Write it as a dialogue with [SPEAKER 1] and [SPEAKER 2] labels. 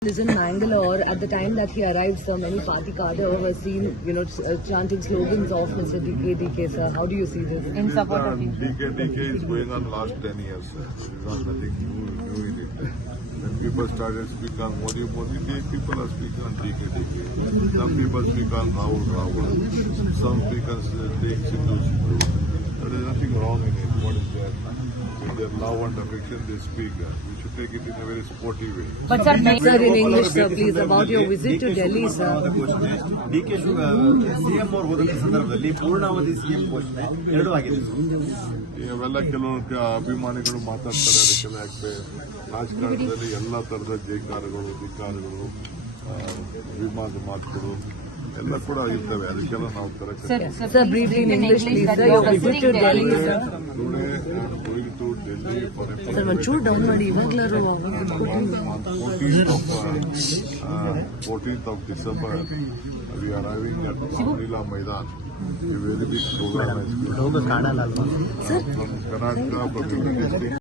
[SPEAKER 1] is in Mangalore. At the time that he arrived, so many party cadre were seen, chanting slogans of Mr. DK, sir. How do you see this?
[SPEAKER 2] In support of you.
[SPEAKER 3] DK is going on last 10 years. It's not nothing new in it. When people started speaking on Modi, people are speaking on DK. Some people speak on Rahul. Some speak on Sindhu. There is nothing wrong in it. What is that? With their love and affection, they speak. We should take it in a very sporty way.
[SPEAKER 2] But sir,
[SPEAKER 1] Sir, in English, sir, please, about your visit to Delhi, sir.
[SPEAKER 4] DK CM ಅವರು ಹೋದಂತ ಸಂದರ್ಭದಲ್ಲಿ ಪೂರ್ಣಾವಧಿ CM ಘೋಷಣೆ ಎರಡೂ ಆಗಿದೆ.
[SPEAKER 3] ಇವೆಲ್ಲ ಕೆಲವು ಅಭಿಮಾನಿಗಳು ಮಾತಾಡ್ತಾರೆ. ಅದಕ್ಕೆಲ್ಲ ಯಾಕೆ ರಾಜಕಾರಣದಲ್ಲಿ ಎಲ್ಲ ತರದ ಜೈಕಾರಗಳು ಧಿಕಾರಗಳು ಅಭಿಮಾನದ ಮಾತುಗಳು ಎಲ್ಲ ಕೂಡ ಇರ್ತವೆ. ಅದಕ್ಕೆಲ್ಲ ನಾವು correct
[SPEAKER 1] Sir, briefly in English, please, sir. Your visit to Delhi, sir.
[SPEAKER 3] going to Delhi for a
[SPEAKER 1] Sir, ಒಂಚೂರು ಡೌನ್ ಮಾಡಿ ಇವಾಗ್ಲಾರು.
[SPEAKER 3] on 14th of December, we are arriving at Leela Maidan. A very big program has been from Karnataka, from United States.